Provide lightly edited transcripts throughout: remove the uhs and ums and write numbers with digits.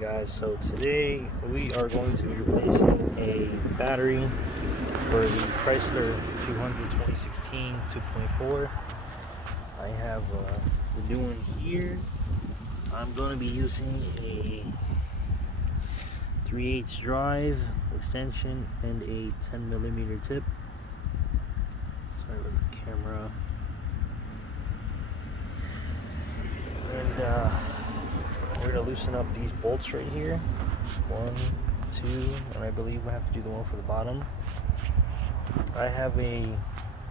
Guys, so today we are going to be replacing a battery for the Chrysler 200 2016 2.4. I have the new one here. I'm going to be using a 3/8 drive extension and a 10mm tip. Sorry about the camera. And we're going to loosen up these bolts right here. 1, 2, and I believe we have to do the one for the bottom. I have a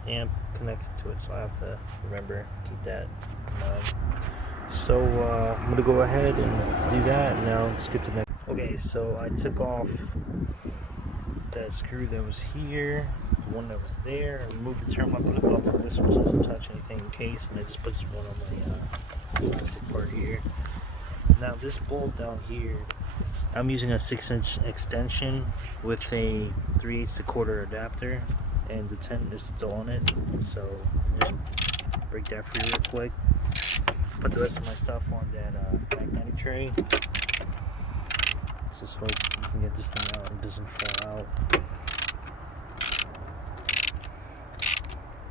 amp connected to it, so I have to remember, keep that in mind. So I'm going to go ahead and do that, and now skip to the next. Okay, so I took off that screw that was here, the one that was there, and removed the terminal. I put it up on this one so it doesn't touch anything in case, and I just put this one on my plastic part here. Now this bolt down here, I'm using a 6-inch extension with a 3/8 adapter, and the 10 is still on it, so just break that free real quick. Put the rest of my stuff on that magnetic tray. This way you can get this thing out and it doesn't fall out.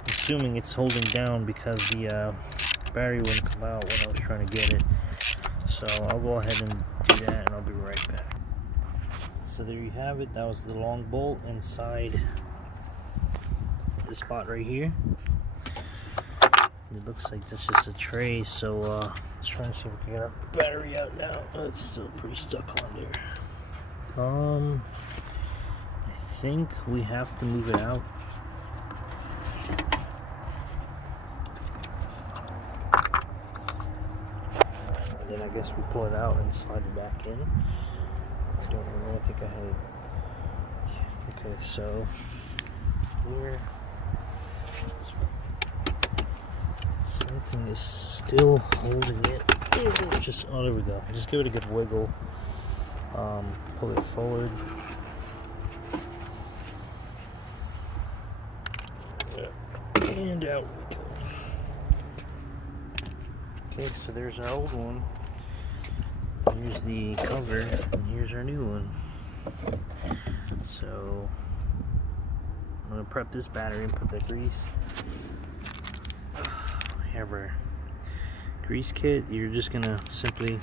Assuming it's holding down because the battery wouldn't come out when I was trying to get it. So I'll go ahead and do that and I'll be right back. So there you have it. That was the long bolt inside this spot right here. It looks like this is a tray, so let's try and see if we can get our battery out now. It's still pretty stuck on there. I think we have to move it out. And then I guess we pull it out and slide it back in. I don't know, I think I had it. Okay, so here. Something is still holding it. Just, oh, there we go. Just give it a good wiggle. Pull it forward. And out we go. Okay, so there's our old one. Here's the cover, and here's our new one. So I'm gonna prep this battery and put the grease. Have our grease kit. You're just gonna simply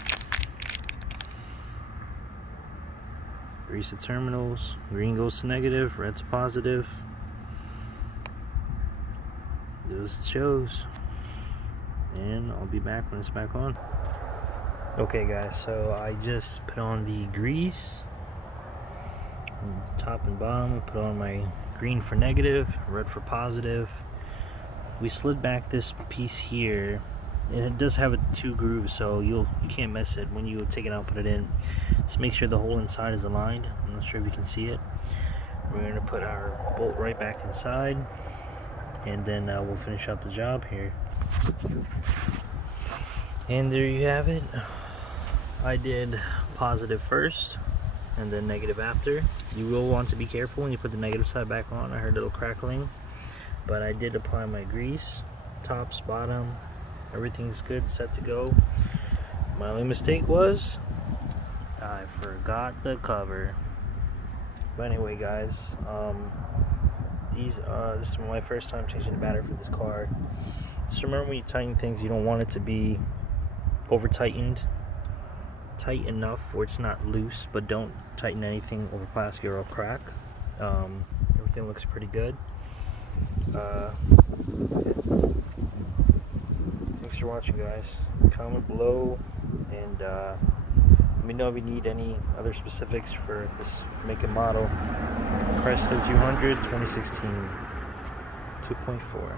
grease the terminals. Green goes to negative, red to positive. Do as it shows, and I'll be back when it's back on. Okay guys, so I just put on the grease on top and bottom. I put on my green for negative, red for positive. We slid back this piece here, and it does have 2 grooves, so you can't miss it when you take it out, put it in. Just make sure the whole inside is aligned. I'm not sure if you can see it. We're going to put our bolt right back inside, and then we'll finish up the job here. And there you have it. I did positive first and then negative after. You will want to be careful when you put the negative side back on. I heard a little crackling. But I did apply my grease, tops, bottom, everything's good, set to go. My only mistake was I forgot the cover. But anyway guys, this is my first time changing the battery for this car. Just remember, when you tighten things, you don't want it to be over tightened. Tight enough where it's not loose, but don't tighten anything over plastic or it'll crack. Everything looks pretty good. Thanks for watching guys. Comment below and let me know if you need any other specifics for this make and model Chrysler 200 2016 2.4.